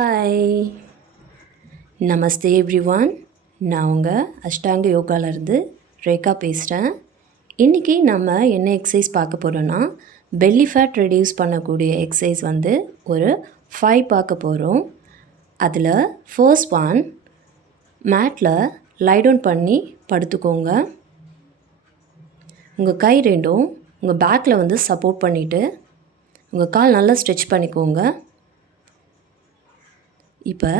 Hi, நமஸ்தே everyone. நான் உங்கள் அஷ்டாங்க யோகாவிலேருந்து ரேகா பேசுகிறேன். இன்றைக்கி நம்ம என்ன எக்ஸசைஸ் பார்க்க போகிறோன்னா, பெல்லி ஃபேட் ரெடியூஸ் பண்ணக்கூடிய எக்ஸசைஸ் ஒரு 5 பார்க்க போகிறோம். அதில் ஃபர்ஸ்ட் ஒன், மேட்டில் லை டவுன் பண்ணி படுத்துக்கோங்க. உங்கள் கை ரெண்டும் உங்கள் பேக்கில் சப்போர்ட் பண்ணிவிட்டு உங்கள் கால் நல்லா ஸ்ட்ரெச் பண்ணிக்கோங்க. இப்போ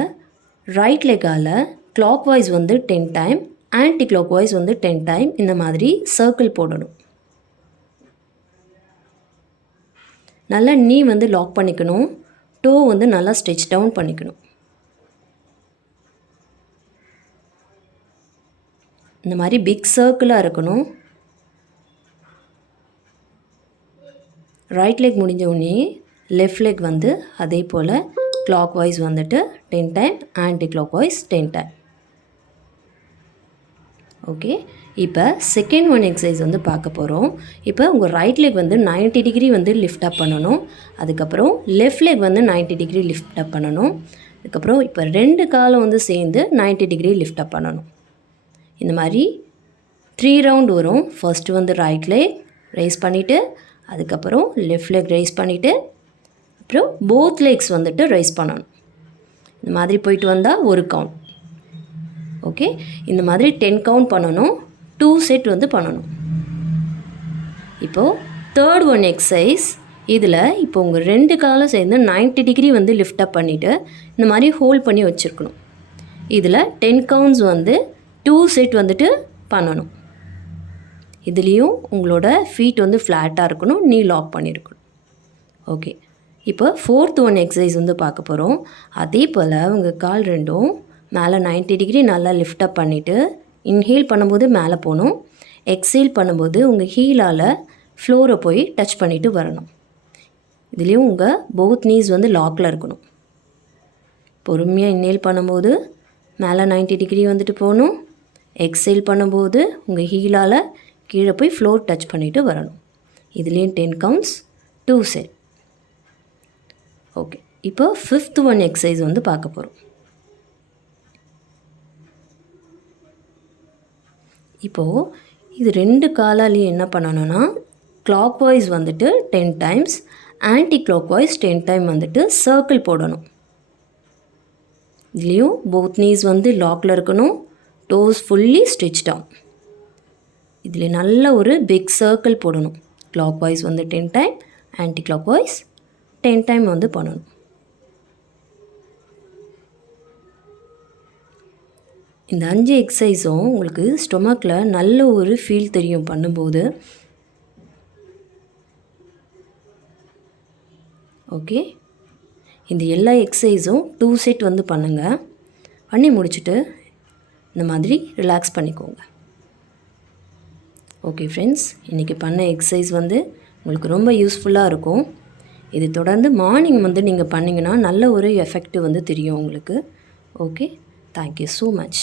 ரைட் லெக்கால் clock wise 10 time, anti clock wise 10 time இந்த மாதிரி சர்க்கிள் போடணும். நல்லா நீ லாக் பண்ணிக்கணும். டோ நல்லா ஸ்ட்ரெச் டவுன் பண்ணிக்கணும். இந்த மாதிரி பிக் சர்க்கிளாக இருக்கணும். ரைட் லெக் முடிஞ்ச உடனே லெஃப்ட் லெக் அதே போல் clock wise 10 time, anti clock wise 10 time. Okay, இப்போ செகண்ட் ஒன் எக்ஸசைஸ் பார்க்க போகிறோம். இப்போ உங்கள் right leg 90 degree lift up பண்ணணும். அதுக்கப்புறம் left leg 90 degree lift up பண்ணணும். அதுக்கப்புறம் இப்போ 2 காலம் சேர்ந்து 90 டிகிரி லிஃப்ட் அப் பண்ணணும். இந்த மாதிரி 3 ரவுண்ட் வரும். ஃபர்ஸ்ட்டு ரைட் லெக் ரைஸ் பண்ணிவிட்டு, அதுக்கப்புறம் லெஃப்ட் லெக் ரைஸ் பண்ணிவிட்டு, அப்புறம் போத் லெக்ஸ் ரைஸ் பண்ணணும். இந்த மாதிரி போயிட்டு வந்தால் ஒரு கவுண்ட். ஓகே, இந்த மாதிரி 10 கவுண்ட் பண்ணணும். 2 செட் பண்ணணும். இப்போது தேர்ட் ஒன் எக்ஸசைஸ். இதில் இப்போ உங்கள் 2 காலம் சேர்ந்து 90 டிகிரி லிஃப்ட் அப் பண்ணிவிட்டு இந்த மாதிரி ஹோல்ட் பண்ணி வச்சுருக்கணும். இதில் 10 கவுண்ட்ஸ் 2 செட் பண்ணணும். இதுலேயும் உங்களோட ஃபீட் ஃப்ளாட்டாக இருக்கணும், நீ லாக் பண்ணியிருக்கணும். ஓகே, இப்போ ஃபோர்த் ஒன் எக்ஸசைஸ் பார்க்க போகிறோம். அதே போல் உங்கள் கால் ரெண்டும் மேலே 90 டிகிரி நல்லா லிஃப்ட் அப் பண்ணிவிட்டு இன்ஹேல் பண்ணும்போது மேலே போகணும். எக்ஸேல் பண்ணும்போது உங்கள் ஹீலால் ஃப்ளோரை போய் டச் பண்ணிவிட்டு வரணும். இதுலேயும் உங்கள் போத் நீஸ் லாக்கில் இருக்கணும். பொறுமையாக இன்ஹேல் பண்ணும்போது மேலே 90 டிகிரி போகணும். எக்ஸேல் பண்ணும்போது உங்கள் ஹீலால் கீழே போய் ஃப்ளோர் டச் பண்ணிவிட்டு வரணும். இதுலேயும் 10 கவுண்ட்ஸ், 2 செட். ஓகே, இப்போ ஃபிஃப்த் ஒன் எக்ஸசைஸ் பார்க்க போகிறோம். இப்போது இது 2 காலாலையும் என்ன பண்ணணும்னா, clock wise 10 times, anti clock wise 10 time circle போடணும். இதுலேயும் போத் நீஸ் லாக்கில் இருக்கணும். Toes fully stretch down. இதில் நல்ல ஒரு பிக் சர்க்கிள் போடணும். Clock wise 10 time, anti clock wise 10 time பண்ணணும். இந்த 5 எக்ஸசைஸும் உங்களுக்கு ஸ்டொமக்கில் நல்ல ஒரு ஃபீல் தெரியும் பண்ணும்போது. ஓகே, இந்த எல்லா எக்ஸசைஸும் 2 செட் பண்ணுங்கள். பண்ணி முடிச்சுட்டு இந்த மாதிரி ரிலாக்ஸ் பண்ணிக்கோங்க. ஓகே ஃப்ரெண்ட்ஸ், இன்றைக்கி பண்ண எக்ஸசைஸ் உங்களுக்கு ரொம்ப யூஸ்ஃபுல்லாக இருக்கும். இது தொடர்ந்து மார்னிங் நீங்கள் பண்ணிங்கன்னா நல்ல ஒரு எஃபெக்ட் தெரியும் உங்களுக்கு. Okay, thank you so much.